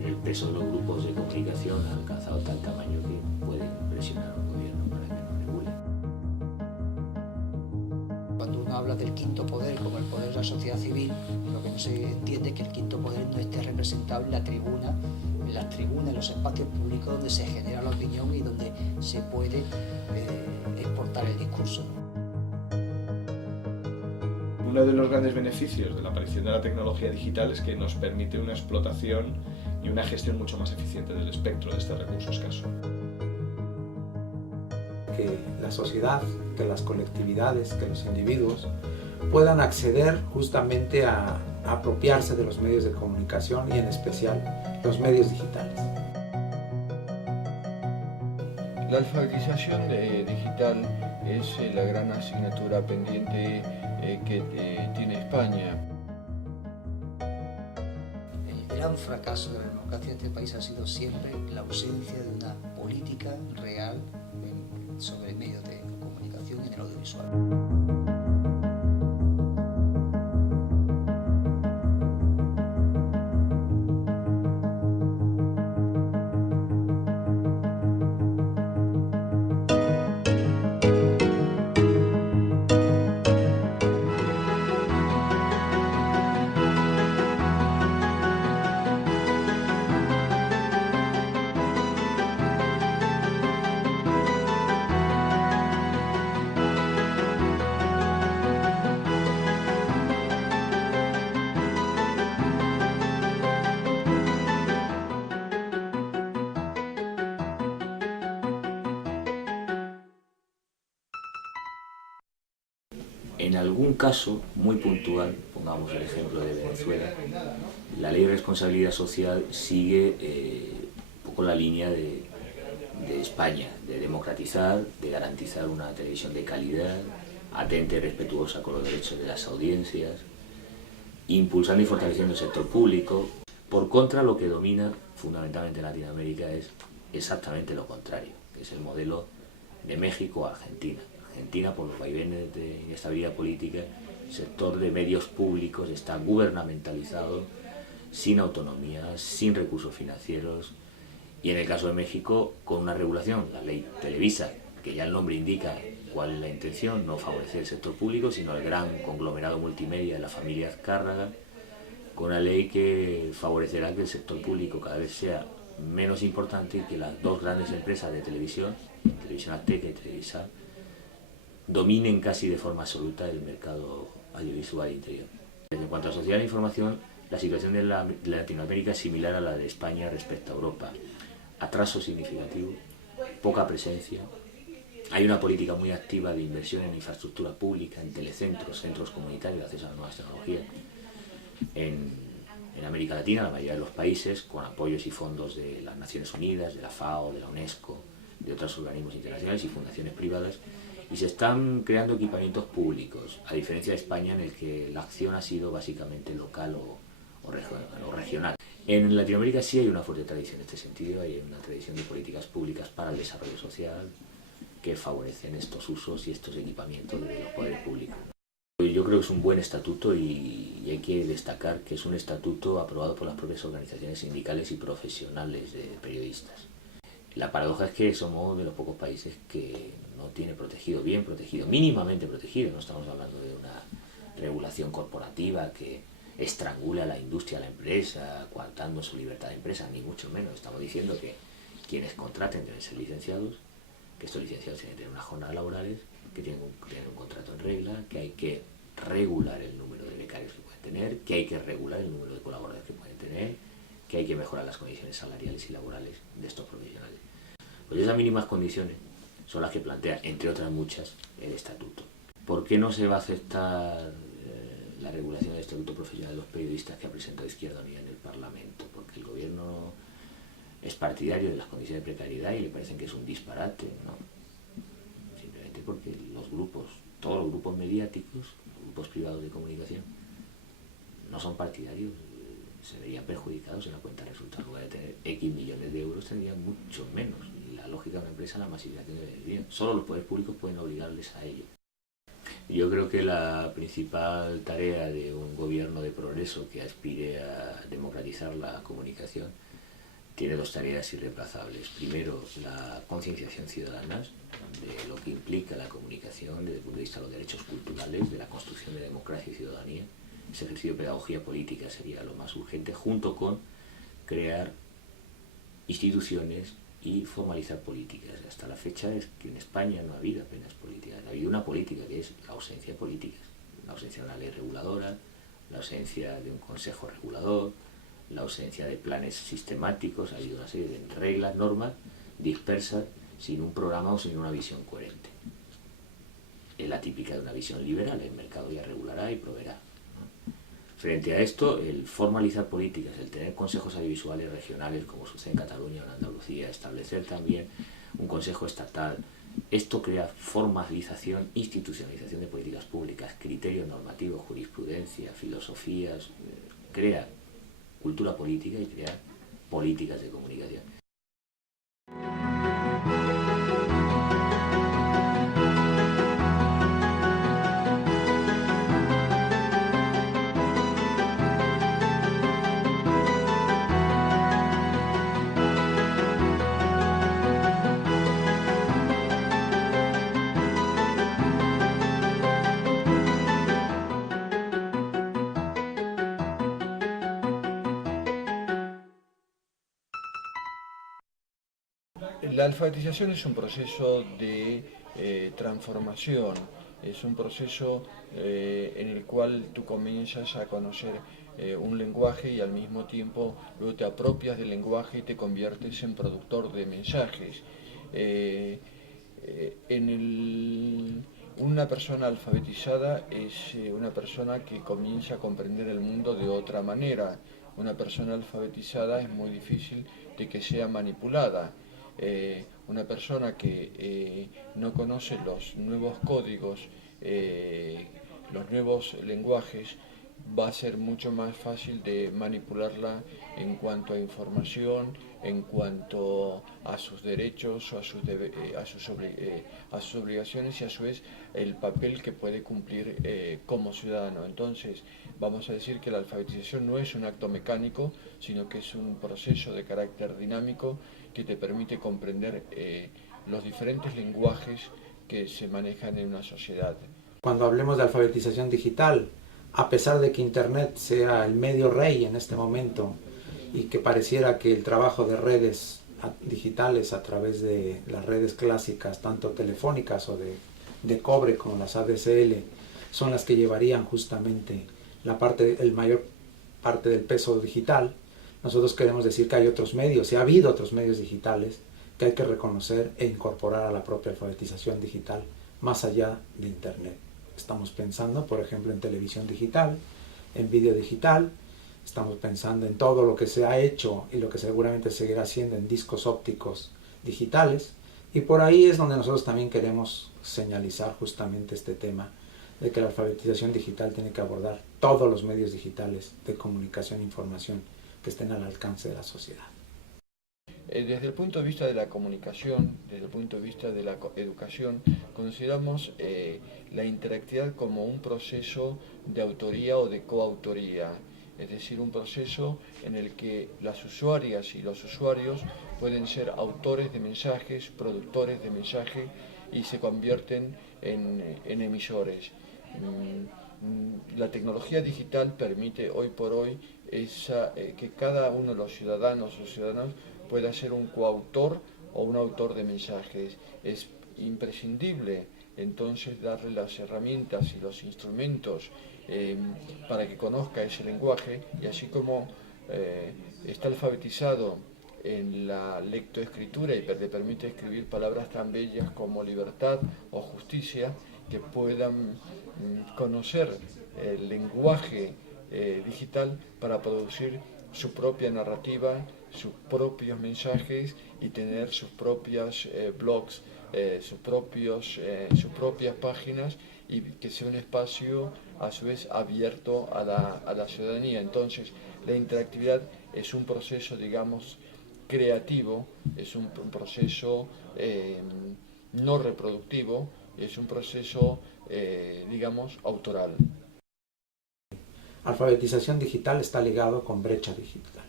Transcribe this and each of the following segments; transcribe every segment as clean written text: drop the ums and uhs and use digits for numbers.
El peso de los grupos de comunicación ha alcanzado tal tamaño que pueden presionar a un gobierno para que no regule. Cuando uno habla del quinto poder como el poder de la sociedad civil, lo que no se entiende es que el quinto poder no esté representado en la tribuna, en las tribunas, en los espacios públicos donde se genera la opinión y donde se puede exportar el discurso. Uno de los grandes beneficios de la aparición de la tecnología digital es que nos permite una explotación y una gestión mucho más eficiente del espectro de este recurso escaso. Que la sociedad, que las colectividades, que los individuos puedan acceder justamente a apropiarse de los medios de comunicación y en especial los medios digitales. La alfabetización digital es la gran asignatura pendiente que tiene España. El gran fracaso de la democracia de este país ha sido siempre la ausencia de una política real sobre medios de comunicación y en el audiovisual. En algún caso muy puntual, pongamos el ejemplo de Venezuela, la ley de responsabilidad social sigue un poco la línea de España, de democratizar, de garantizar una televisión de calidad, atenta y respetuosa con los derechos de las audiencias, impulsando y fortaleciendo el sector público. Por contra, lo que domina fundamentalmente en Latinoamérica es exactamente lo contrario, que es el modelo de México o Argentina. Argentina, por los vaivenes de inestabilidad política, el sector de medios públicos está gubernamentalizado, sin autonomía, sin recursos financieros, y en el caso de México, con una regulación, la ley Televisa, que ya el nombre indica cuál es la intención, no favorecer el sector público, sino el gran conglomerado multimedia de la familia Azcárraga, con una ley que favorecerá que el sector público cada vez sea menos importante y que las dos grandes empresas de televisión, Televisión Azteca y Televisa, dominen casi de forma absoluta el mercado audiovisual interior. En cuanto a sociedad de la información, la situación de Latinoamérica es similar a la de España respecto a Europa. Atraso significativo, poca presencia. Hay una política muy activa de inversión en infraestructura pública, en telecentros, centros comunitarios de acceso a las nuevas tecnologías. En América Latina, la mayoría de los países, con apoyos y fondos de las Naciones Unidas, de la FAO, de la UNESCO, de otros organismos internacionales y fundaciones privadas, y se están creando equipamientos públicos, a diferencia de España, en el que la acción ha sido básicamente local o regional. En Latinoamérica sí hay una fuerte tradición en este sentido, hay una tradición de políticas públicas para el desarrollo social que favorecen estos usos y estos equipamientos de los poderes públicos. Yo creo que es un buen estatuto y hay que destacar que es un estatuto aprobado por las propias organizaciones sindicales y profesionales de periodistas. La paradoja es que somos de los pocos países que no tiene protegido, bien protegido, mínimamente protegido. No estamos hablando de una regulación corporativa que estrangule a la industria, a la empresa, coartando su libertad de empresa, ni mucho menos. Estamos diciendo que quienes contraten deben ser licenciados, que estos licenciados tienen que tener unas jornadas laborales, que tienen que tener un contrato en regla, que hay que regular el número de becarios que pueden tener, que hay que regular el número de colaboradores que pueden tener, que hay que mejorar las condiciones salariales y laborales de estos profesionales. Pues esas mínimas condiciones son las que plantea, entre otras muchas, el estatuto. ¿Por qué no se va a aceptar la regulación del estatuto profesional de los periodistas que ha presentado Izquierda Unida en el Parlamento? Porque el gobierno es partidario de las condiciones de precariedad y le parecen que es un disparate, ¿no? Simplemente porque los grupos, todos los grupos mediáticos, los grupos privados de comunicación, no son partidarios, se verían perjudicados en la cuenta de resultados. En lugar de tener X millones de euros, tendrían mucho menos. Y la lógica de una empresa la masificación del bien. Solo los poderes públicos pueden obligarles a ello. Yo creo que la principal tarea de un gobierno de progreso que aspire a democratizar la comunicación tiene dos tareas irreemplazables. Primero, la concienciación ciudadana de lo que implica la comunicación desde el punto de vista de los derechos culturales, de la construcción de democracia y ciudadanía. Ese ejercicio de pedagogía política sería lo más urgente, junto con crear instituciones y formalizar políticas. Hasta la fecha es que en España no ha habido apenas políticas, ha habido una política que es la ausencia de políticas, la ausencia de una ley reguladora, la ausencia de un consejo regulador, la ausencia de planes sistemáticos, ha habido una serie de reglas, normas dispersas, sin un programa o sin una visión coherente. Es la típica de una visión liberal, el mercado ya regulará y proveerá. Frente a esto, el formalizar políticas, el tener consejos audiovisuales regionales, como sucede en Cataluña o en Andalucía, establecer también un consejo estatal, esto crea formalización, institucionalización de políticas públicas, criterios normativos, jurisprudencia, filosofías, crea cultura política y crea políticas de comunicación. La alfabetización es un proceso de transformación, es un proceso en el cual tú comienzas a conocer un lenguaje y al mismo tiempo luego te apropias del lenguaje y te conviertes en productor de mensajes. Una persona alfabetizada es una persona que comienza a comprender el mundo de otra manera. Una persona alfabetizada es muy difícil de que sea manipulada. Una persona que no conoce los nuevos códigos, los nuevos lenguajes, va a ser mucho más fácil de manipularla en cuanto a información, en cuanto a sus derechos o a sus obligaciones y a su vez el papel que puede cumplir como ciudadano. Entonces, vamos a decir que la alfabetización no es un acto mecánico, sino que es un proceso de carácter dinámico que te permite comprender los diferentes lenguajes que se manejan en una sociedad. Cuando hablemos de alfabetización digital, a pesar de que Internet sea el medio rey en este momento y que pareciera que el trabajo de redes digitales a través de las redes clásicas, tanto telefónicas o de cobre como las ADSL, son las que llevarían justamente el mayor parte del peso digital, nosotros queremos decir que hay otros medios, y ha habido otros medios digitales que hay que reconocer e incorporar a la propia alfabetización digital más allá de Internet. Estamos pensando, por ejemplo, en televisión digital, en vídeo digital, estamos pensando en todo lo que se ha hecho y lo que seguramente seguirá haciendo en discos ópticos digitales, y por ahí es donde nosotros también queremos señalizar justamente este tema de que la alfabetización digital tiene que abordar todos los medios digitales de comunicación e información que estén al alcance de la sociedad. Desde el punto de vista de la comunicación, desde el punto de vista de la educación, consideramos la interactividad como un proceso de autoría o de coautoría, es decir, un proceso en el que las usuarias y los usuarios pueden ser autores de mensajes, productores de mensajes y se convierten en emisores. La tecnología digital permite hoy por hoy que cada uno de los ciudadanos o ciudadanas pueda ser un coautor o un autor de mensajes. Es imprescindible entonces darle las herramientas y los instrumentos para que conozca ese lenguaje, y así como está alfabetizado en la lectoescritura y le permite escribir palabras tan bellas como libertad o justicia, que puedan conocer el lenguaje digital para producir su propia narrativa, sus propios mensajes y tener sus propios blogs, sus propias páginas, y que sea un espacio a su vez abierto a la ciudadanía. Entonces, la interactividad es un proceso, digamos, creativo, es un proceso no reproductivo, es un proceso, digamos, autoral. Alfabetización digital está ligado con brecha digital,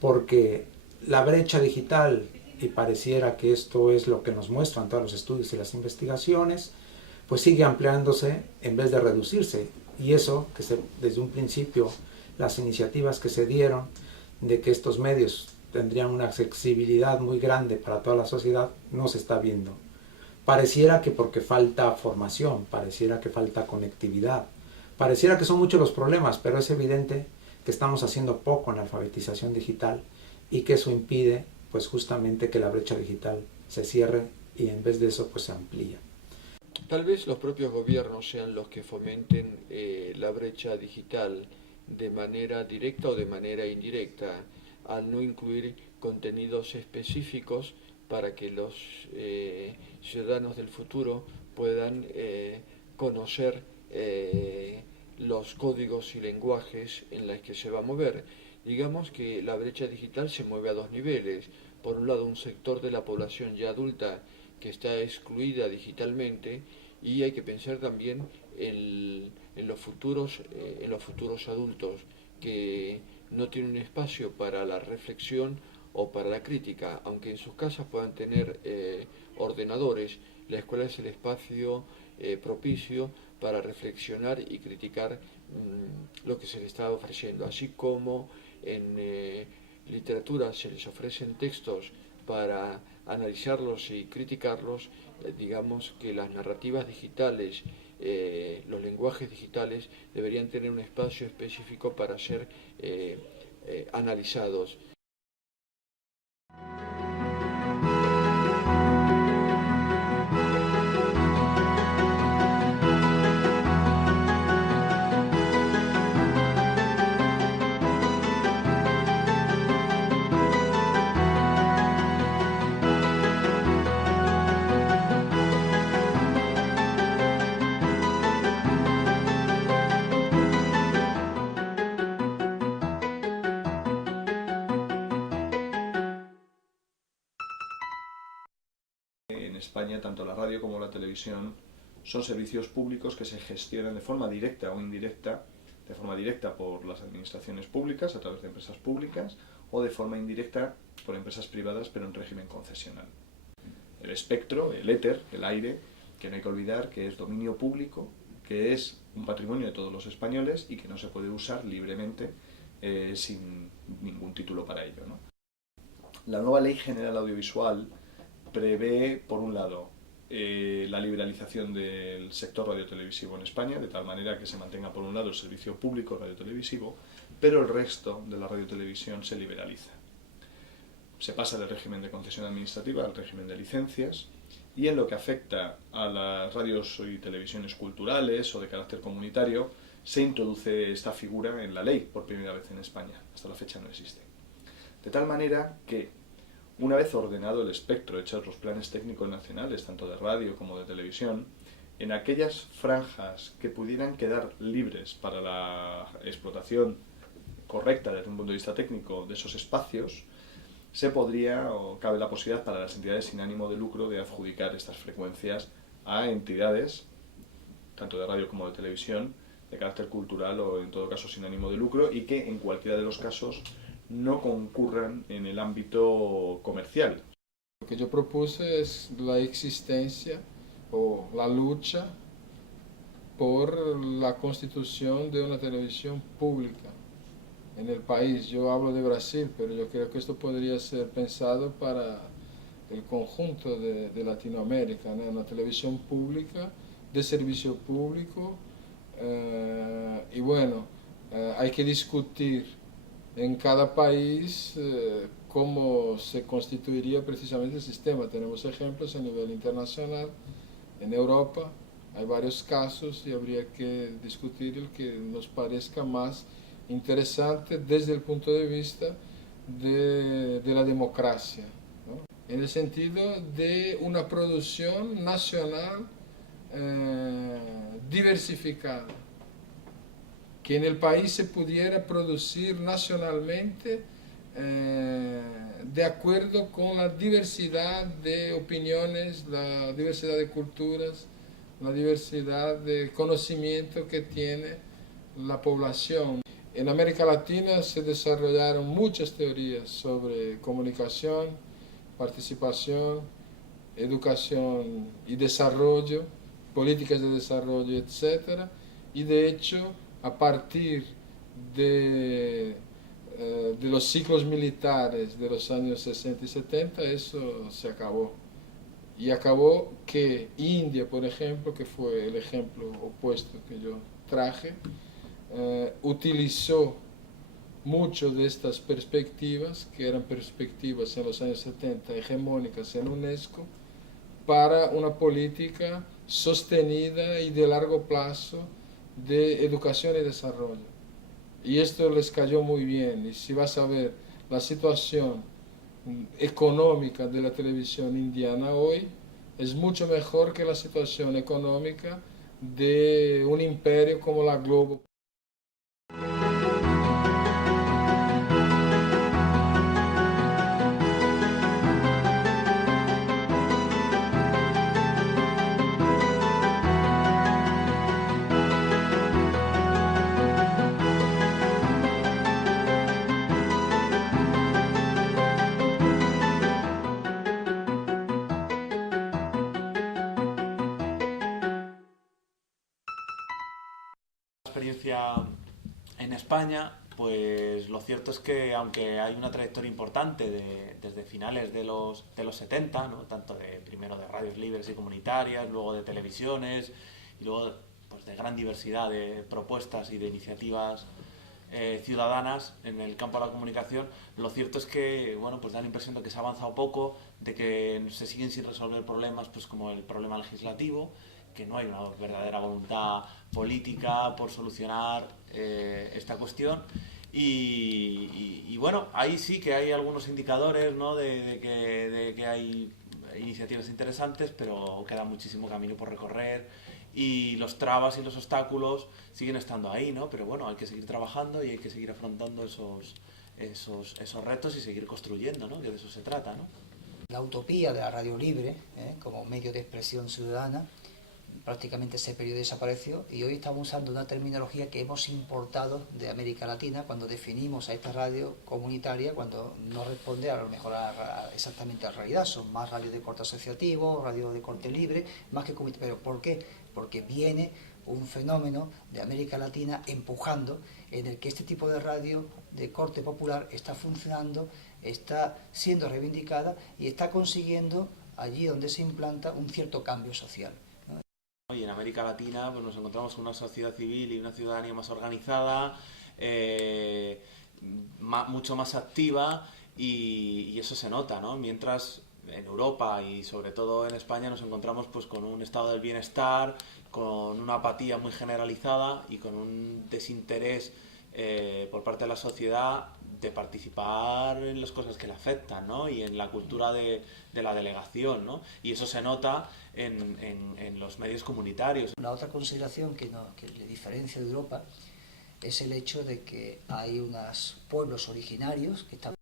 porque la brecha digital, y pareciera que esto es lo que nos muestran todos los estudios y las investigaciones, pues sigue ampliándose en vez de reducirse, y eso que desde un principio las iniciativas que se dieron de que estos medios tendrían una accesibilidad muy grande para toda la sociedad no se está viendo. Pareciera que porque falta formación, pareciera que falta conectividad, pareciera que son muchos los problemas, pero es evidente que estamos haciendo poco en la alfabetización digital y que eso impide pues justamente que la brecha digital se cierre y en vez de eso pues se amplía. Tal vez los propios gobiernos sean los que fomenten la brecha digital de manera directa o de manera indirecta, al no incluir contenidos específicos para que los ciudadanos del futuro puedan conocer los códigos y lenguajes en los que se va a mover. Digamos que la brecha digital se mueve a dos niveles. Por un lado, un sector de la población ya adulta que está excluida digitalmente, y hay que pensar también en los futuros adultos que no tienen un espacio para la reflexión o para la crítica, aunque en sus casas puedan tener ordenadores. La escuela es el espacio propicio para reflexionar y criticar lo que se les está ofreciendo, así como en literatura se les ofrecen textos para analizarlos y criticarlos. Digamos que las narrativas digitales, los lenguajes digitales deberían tener un espacio específico para ser analizados. En España, tanto la radio como la televisión son servicios públicos que se gestionan de forma directa o indirecta, de forma directa por las administraciones públicas a través de empresas públicas o de forma indirecta por empresas privadas pero en régimen concesional. El espectro, el éter, el aire, que no hay que olvidar que es dominio público, que es un patrimonio de todos los españoles y que no se puede usar libremente sin ningún título para ello, ¿no? La nueva Ley General Audiovisual prevé, por un lado, la liberalización del sector radiotelevisivo en España, de tal manera que se mantenga, por un lado, el servicio público radiotelevisivo, pero el resto de la radiotelevisión se liberaliza. Se pasa del régimen de concesión administrativa al régimen de licencias, y en lo que afecta a las radios y televisiones culturales o de carácter comunitario, se introduce esta figura en la ley por primera vez en España. Hasta la fecha no existe. De tal manera que, una vez ordenado el espectro, hechos los planes técnicos nacionales, tanto de radio como de televisión, en aquellas franjas que pudieran quedar libres para la explotación correcta desde un punto de vista técnico de esos espacios, se podría o cabe la posibilidad para las entidades sin ánimo de lucro de adjudicar estas frecuencias a entidades, tanto de radio como de televisión, de carácter cultural o en todo caso sin ánimo de lucro, y que en cualquiera de los casos no concurran en el ámbito comercial. Lo que yo propuse es la existencia o la lucha por la constitución de una televisión pública en el país. Yo hablo de Brasil, pero yo creo que esto podría ser pensado para el conjunto de Latinoamérica, ¿no? Una televisión pública, de servicio público, y bueno, hay que discutir en cada país cómo se constituiría precisamente el sistema. Tenemos ejemplos a nivel internacional, en Europa hay varios casos y habría que discutir el que nos parezca más interesante desde el punto de vista de la democracia, ¿no? En el sentido de una producción nacional diversificada, que en el país se pudiera producir nacionalmente de acuerdo con la diversidad de opiniones, la diversidad de culturas, la diversidad de conocimiento que tiene la población. En América Latina se desarrollaron muchas teorías sobre comunicación, participación, educación y desarrollo, políticas de desarrollo, etc. Y de hecho, a partir de los ciclos militares de los años 60 y 70, eso se acabó. Y acabó que India, por ejemplo, que fue el ejemplo opuesto que yo traje, utilizó mucho de estas perspectivas, que eran perspectivas en los años 70 hegemónicas en UNESCO, para una política sostenida y de largo plazo de educación y desarrollo. Y esto les cayó muy bien. Y si vas a ver la situación económica de la televisión indiana hoy, es mucho mejor que la situación económica de un imperio como la Globo. Experiencia en España, pues lo cierto es que aunque hay una trayectoria importante desde finales de los 70, ¿no? Tanto primero de radios libres y comunitarias, luego de televisiones y luego pues, de gran diversidad de propuestas y de iniciativas ciudadanas en el campo de la comunicación, lo cierto es que bueno, pues da la impresión de que se ha avanzado poco, de que se siguen sin resolver problemas pues como el problema legislativo, que no hay una verdadera voluntad política por solucionar esta cuestión y bueno, ahí sí que hay algunos indicadores, ¿no? de que hay iniciativas interesantes, pero queda muchísimo camino por recorrer y los trabas y los obstáculos siguen estando ahí, ¿no? Pero bueno, hay que seguir trabajando y hay que seguir afrontando esos retos y seguir construyendo, ¿no? Que de eso se trata, ¿no? La utopía de la radio libre, como medio de expresión ciudadana, prácticamente ese periodo desapareció y hoy estamos usando una terminología que hemos importado de América Latina cuando definimos a esta radio comunitaria, cuando no responde a lo mejor exactamente a la realidad. Son más radios de corte asociativo, radios de corte libre, más que comunitario. ¿Pero por qué? Porque viene un fenómeno de América Latina empujando en el que este tipo de radio de corte popular está funcionando, está siendo reivindicada y está consiguiendo allí donde se implanta un cierto cambio social. Y en América Latina pues nos encontramos con una sociedad civil y una ciudadanía más organizada, mucho más activa y eso se nota, ¿no? Mientras en Europa y sobre todo en España nos encontramos pues con un estado del bienestar, con una apatía muy generalizada y con un desinterés por parte de la sociedad de participar en las cosas que le afectan, ¿no? Y en la cultura de la delegación, ¿no? Y eso se nota en los medios comunitarios. La otra consideración que le diferencia de Europa es el hecho de que hay unos pueblos originarios que están